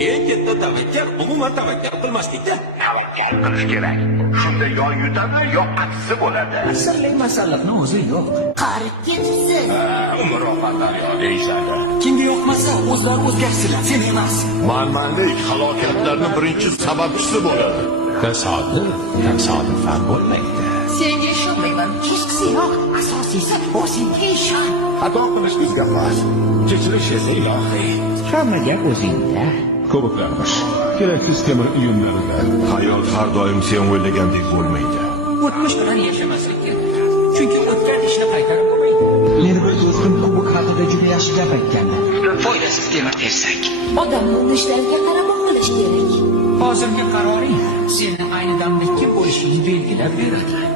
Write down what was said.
Eng katta tavakkal umuman tavakkal qilmaslikda. Tavakkal qilish kerak. Shunda yo yutadi, yo aksi bo'ladi. Sirli masalliqni o'zi yo'q. Qarib ketibsiz. Umr oqandaryo deyishadi. Kimga yoqmasa o'zlari o'zgarsinlar, sen emas. Manmanlik halokatlarning birinchi sababchisi bo'ladi. Tasodifan bo'lmaydi. Senga ishonmayman. Kechqisiyoq. Asosiysi o'zingga ishon. Xato qilish bizga xos. Kechirish esa ilohiy. Hamma gap o'zingda. Ko'plarmish. Keraksiz temir uyumlarida. Hayot har doim sen o'ylagandek bo'lmaydi. O'tmish bilan yashamaslik kerak. Chunki o'tgan ishni qaytarib bo'lmaydi. Meni bir do'stim bu haqida juda yaxshi gap aytgandi. Foydasiz temir tersak. Odamni urishlariga qarab qilish kerak. Hozirgi qaroring seni ayni damda kim bo'lishingni belgilab beradi.